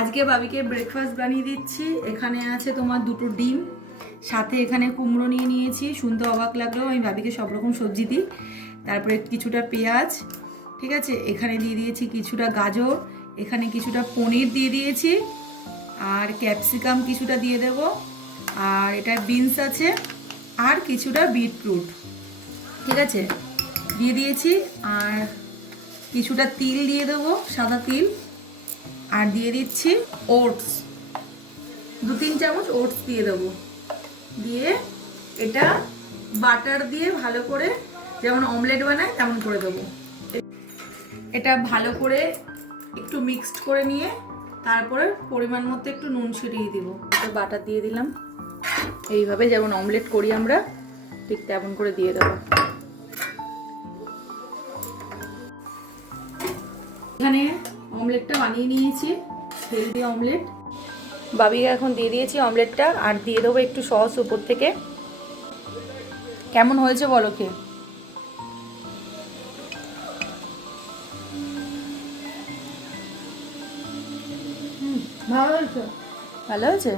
আজকে বাবিকে ব্রেকফাস্ট বানিয়ে দিচ্ছি। এখানে আছে তোমার দুটো ডিম, সাথে এখানে কুমড়ো নিয়ে নিয়েছি। শুনতে অবাক লাগলেও আমি বাবিকে সব রকম সবজি দিই। তারপরে কিছুটা পেঁয়াজ, ঠিক আছে, এখানে দিয়ে দিয়েছি কিছুটা গাজর, এখানে কিছুটা পনির দিয়ে দিয়েছি, আর ক্যাপসিকাম কিছুটা দিয়ে দেব, আর এটা বিনস আছে, আর কিছুটা বিটরুট, ঠিক আছে, দিয়ে দিয়েছি। আর কিছুটা তিল দিয়ে দেবো, সাদা তিল, আর দিয়ে দিচ্ছি ওটস, 2-3 চামচ ওটস দিয়ে দেবো। দিয়ে এটা বাটার দিয়ে ভালো করে, যেমন অমলেট বানায় তেমন করে দেবো। এটা ভালো করে একটু মিক্সড করে নিয়ে তারপরে পরিমাণ মতো একটু নুন ছিটিয়ে দিব। এটা বাটার দিয়ে দিলাম, এইভাবে যেমন অমলেট করি আমরা ঠিক তেমন করে দিয়ে দেবো। এখানে অমলেটটা বানিয়ে নিয়েছি, হেলদি অমলেট। বাবিকে এখন দিয়ে দিয়েছি অমলেটটা, আর দিয়ে দেবো একটু সস উপর থেকে। কেমন হয়েছে বলো খেয়ে? ভালো হয়েছে? ভালো হয়েছে।